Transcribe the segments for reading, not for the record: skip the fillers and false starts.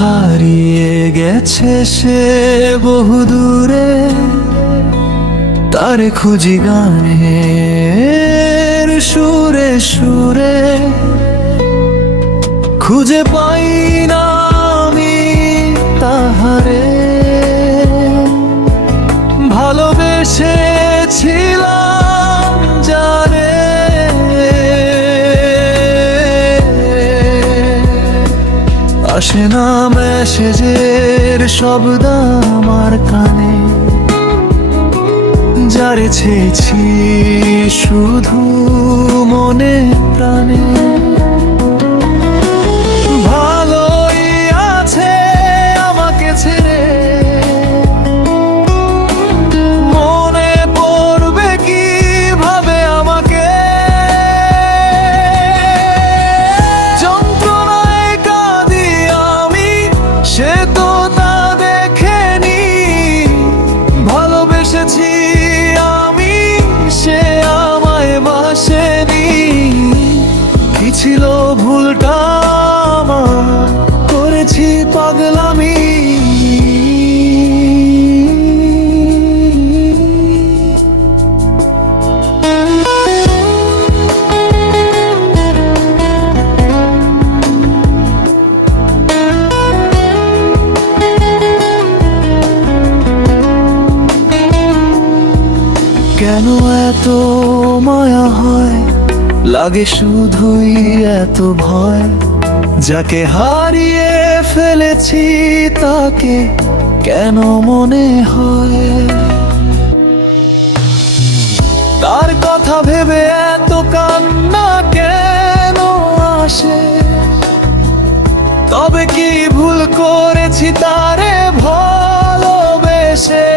হারিয়ে গেছে সে বহুদূরে, তারে খুঁজি গানের সুরে সুরে। খুঁজে পাই না আমি তাহারে, ভালোবেসেছিলাম যারে। আসে না মেসেজের শব্দ আমার কানে, যারে ছেছি শুধু মনে প্রাণে। ভালোই আছে আমাকে ছেড়ে, মনে পড়বে কিভাবে আমাকে। যন্ত্রণায় কাঁদি আমি, সে তো তা দেখেনি। ভালোবেসেছি আমি, সে আমায় বাসেনি। কি ছিল ভুলটা আমার, করেছি পাগলামি। কেন এত মায়া হয়, লাগে শুধুই এত ভয়। যাকে হারিয়ে ফেলেছি তাকে কেন মনে হয়। তার কথা ভেবে এত কান্না কেন আসে। তবে কি ভুল করেছি তারে ভালোবেসে।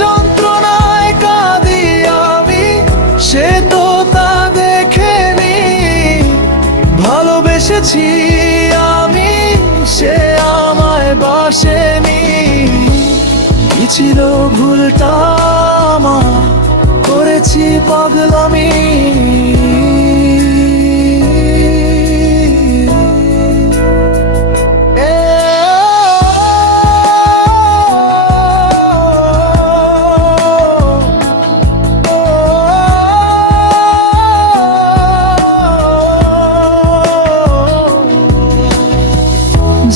যন্ত্রণায় কাঁদি আমি, সে তো তা দেখেনি। ভালোবেসেছি আমি, সে আমায় বাসেনি। কি ছিল ভুলটা আমার, করেছি পাগলামি।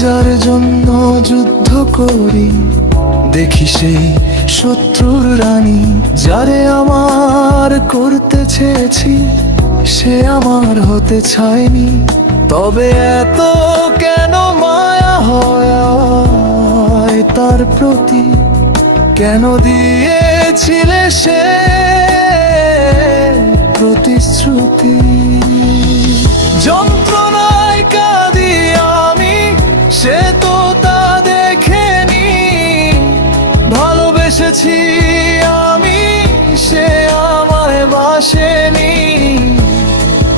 যার জন্য যুদ্ধ করি, দেখি সেই শত্রুর রানী। যারে আমার করতে চেয়েছি, সে আমার হতে চায়নি। তবে এত কেন মায়া হয় তার প্রতি, কেন দিয়েছিলে সে প্রতিশ্রুতি। যন্ত্রণায় কাঁদি আমি, সে তো তা দেখেনি। ভালোবেসেছি আমি, সে আমায় বাসেনি।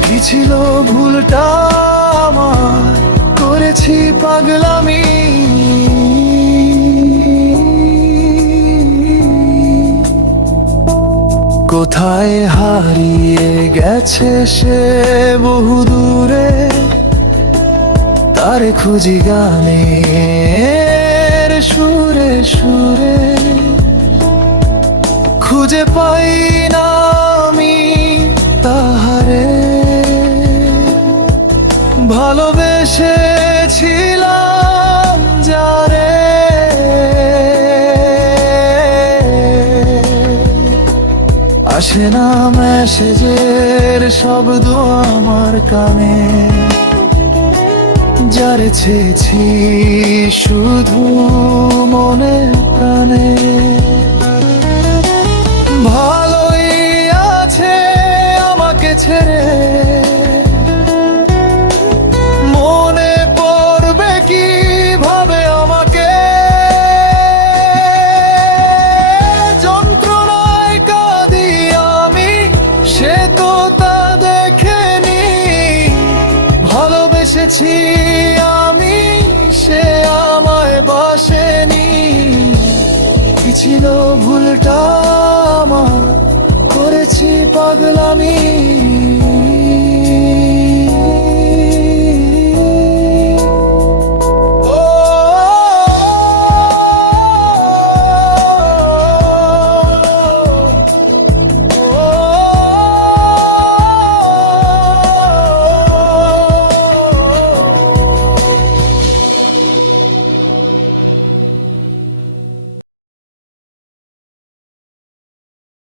কি ছিল ভুলটা আমার, করেছি পাগলামি। কোথায় হারিয়ে গেছে সে বহুদূরে, তারে খুঁজি গানের সুরে সুরে। খুঁজে পাই না আমি তাহারে, ভালোবেসেছিলাম যারে। আসে না মেসেজের শব্দ আমার কানে, যারে ছেছি শুধু মনে প্রাণে। ভালোই আছে আমাকে ছেড়ে, মনে পড়বে কিভাবে আমাকে। যন্ত্রণায় কাঁদি আমি, সে তো তা দেখেনি। ভালোবেসেছি আমি, সে আমায় বাসেনি। কি ছিল ভুলটা আমার, করেছি পাগলামি।